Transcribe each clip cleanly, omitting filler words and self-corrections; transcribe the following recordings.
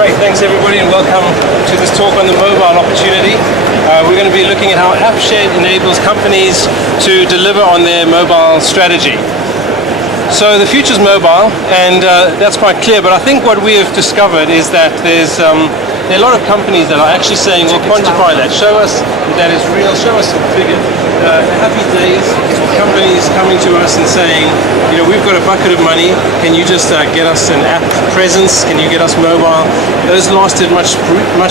Great, thanks everybody and welcome to this talk on the mobile opportunity. We're going to be looking at how AppShed enables companies to deliver on their mobile strategy. So the future's mobile, and that's quite clear, but I think what we have discovered is that there are a lot of companies that are actually saying, well, quantify that, show us that it's real, show us some figures. Happy days, companies coming to us and saying, you know, we've got a bucket of money, can you just get us an app presence, can you get us mobile? Those lasted much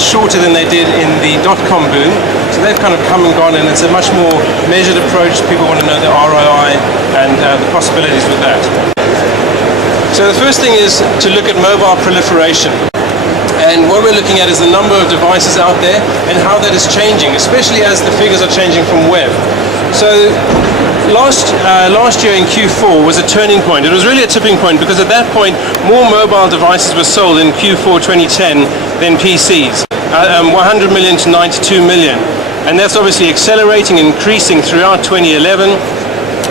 shorter than they did in the dot-com boom, so they've kind of come and gone, and it's a much more measured approach. People want to know the ROI and the possibilities with that. So the first thing is to look at mobile proliferation. And what we're looking at is the number of devices out there and how that is changing, especially as the figures are changing from web. So last year in Q4 was a turning point. It was really a tipping point because at that point more mobile devices were sold in Q4 2010 than PCs, 100 million to 92 million. And that's obviously accelerating, increasing throughout 2011.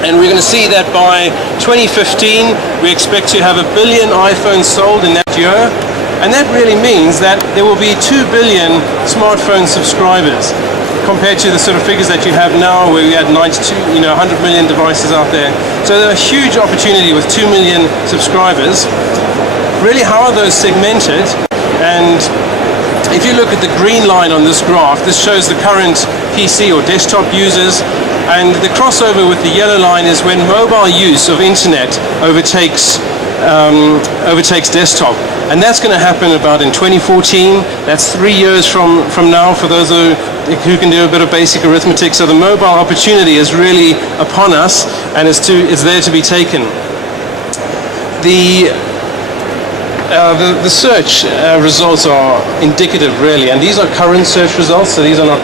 And we're going to see that by 2015 we expect to have 1 billion iPhones sold in that year. And that really means that there will be 2 billion smartphone subscribers compared to the sort of figures that you have now where we had 100 million devices out there. So there's a huge opportunity with 2 million subscribers. Really, how are those segmented? And if you look at the green line on this graph, this shows the current PC or desktop users. And the crossover with the yellow line is when mobile use of internet overtakes desktop, and that's going to happen about in 2014. That's 3 years from now for those who can do a bit of basic arithmetic. So the mobile opportunity is really upon us, and it's there to be taken. The search results are indicative, really, and these are current search results, so these are not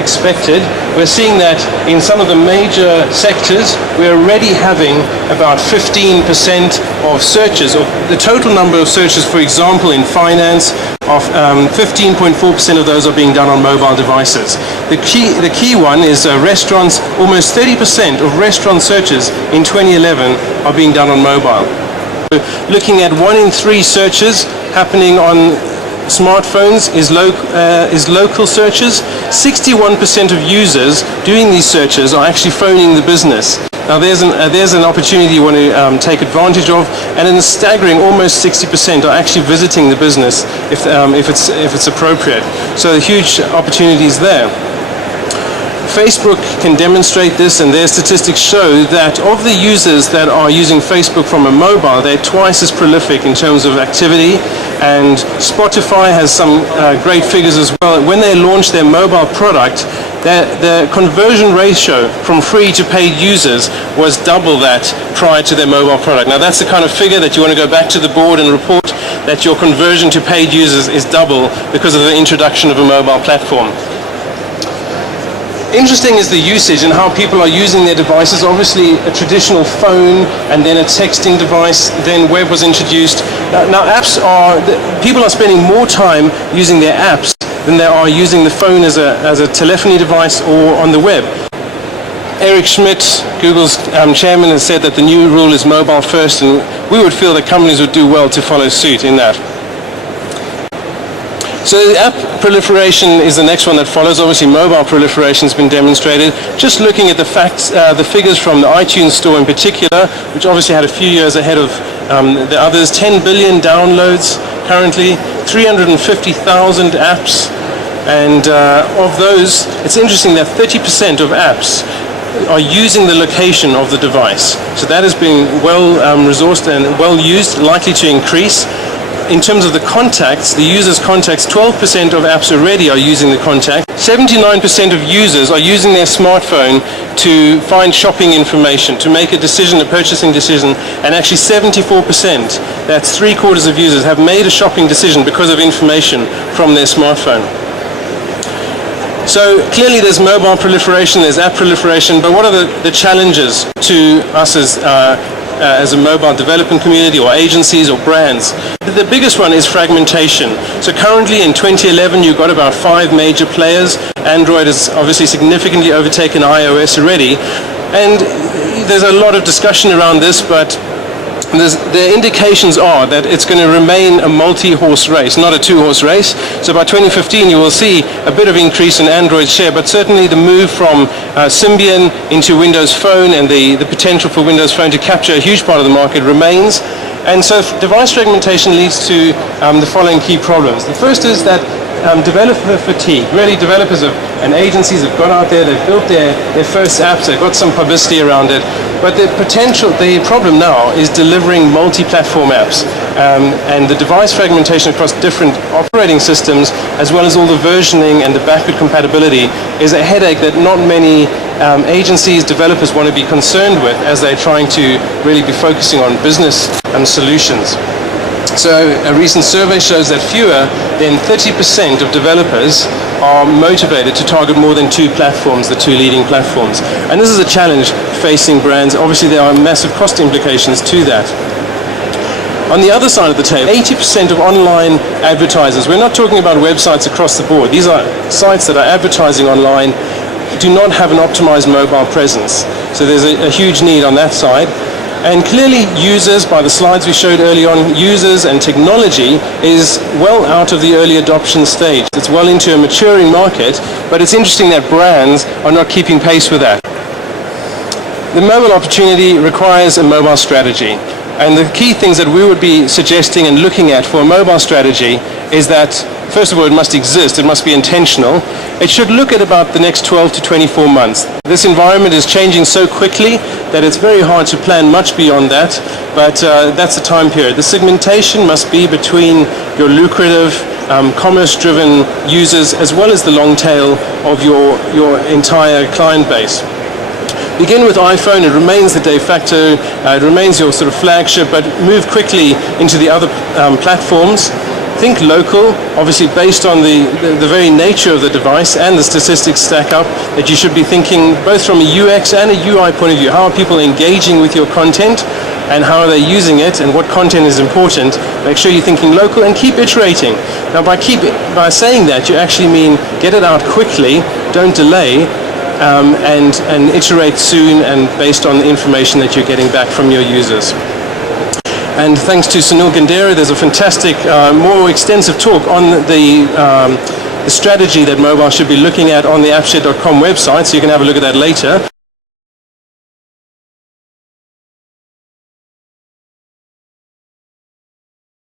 expected. We're seeing that in some of the major sectors, we're already having about 15% of searches, or the total number of searches, for example, in finance, of 15.4% of those are being done on mobile devices. The key one is restaurants. Almost 30% of restaurant searches in 2011 are being done on mobile. Looking at 1 in 3 searches happening on smartphones is local searches. 61% of users doing these searches are actually phoning the business. Now there's an opportunity you want to take advantage of, and in the staggering, almost 60% are actually visiting the business if it's appropriate. So huge opportunities there. Facebook can demonstrate this, and their statistics show that of the users that are using Facebook from a mobile, they're twice as prolific in terms of activity. And Spotify has some great figures as well. When they launched their mobile product, the conversion ratio from free to paid users was double that prior to their mobile product. Now that's the kind of figure that you want to go back to the board and report that your conversion to paid users is double because of the introduction of a mobile platform. Interesting is the usage and how people are using their devices. Obviously a traditional phone and then a texting device, then web was introduced. Now people are spending more time using their apps than they are using the phone as a telephony device or on the web. Eric Schmidt, Google's chairman, has said that the new rule is mobile first, and we would feel that companies would do well to follow suit in that. So app proliferation is the next one that follows. Obviously mobile proliferation has been demonstrated. Just looking at the facts, the figures from the iTunes store in particular, which obviously had a few years ahead of the others. 10 billion downloads currently, 350,000 apps, and of those, it's interesting that 30% of apps are using the location of the device. So that has been well resourced and well used, likely to increase. In terms of the contacts, the user's contacts, 12% of apps already are using the contact. 79% of users are using their smartphone to find shopping information, to make a decision, a purchasing decision, and actually 74%, that's 3/4 of users, have made a shopping decision because of information from their smartphone. So clearly there's mobile proliferation, there's app proliferation, but what are the challenges to us as a mobile development community or agencies or brands? The biggest one is fragmentation. So currently in 2011 you've got about 5 major players. Android has obviously significantly overtaken iOS already, and there's a lot of discussion around this, but The indications are that it's going to remain a multi-horse race, not a two-horse race. So by 2015 you will see a bit of increase in Android share, but certainly the move from Symbian into Windows Phone and the potential for Windows Phone to capture a huge part of the market remains. And so device fragmentation leads to the following key problems. The first is that developer fatigue. Really, developers and agencies have gone out there, they've built their first apps, they've got some publicity around it, but the problem now is delivering multi-platform apps, and the device fragmentation across different operating systems, as well as all the versioning and the backward compatibility, is a headache that not many agencies, developers want to be concerned with as they're trying to really be focusing on business solutions. So a recent survey shows that fewer than 30% of developers are motivated to target more than two platforms, the two leading platforms. And this is a challenge facing brands. Obviously there are massive cost implications to that. On the other side of the table, 80% of online advertisers, we're not talking about websites across the board, these are sites that are advertising online, do not have an optimized mobile presence. So there's a huge need on that side. And clearly users, by the slides we showed early on, users and technology is well out of the early adoption stage. It's well into a maturing market, but it's interesting that brands are not keeping pace with that. The mobile opportunity requires a mobile strategy. And the key things that we would be suggesting and looking at for a mobile strategy is that, first of all, it must exist, it must be intentional. It should look at about the next 12 to 24 months. This environment is changing so quickly that it's very hard to plan much beyond that, but that's the time period. The segmentation must be between your lucrative, commerce-driven users as well as the long tail of your entire client base. Begin with iPhone, it remains the de facto, it remains your sort of flagship, but move quickly into the other platforms. Think local, obviously based on the very nature of the device and the statistics stack up, that you should be thinking both from a UX and a UI point of view. How are people engaging with your content and how are they using it and what content is important? Make sure you're thinking local and keep iterating. Now by saying that, you actually mean get it out quickly, don't delay, and iterate soon and based on the information that you're getting back from your users. And thanks to Sunil Gandera, there's a fantastic, more extensive talk on the strategy that mobile should be looking at on the appshed.com website, so you can have a look at that later.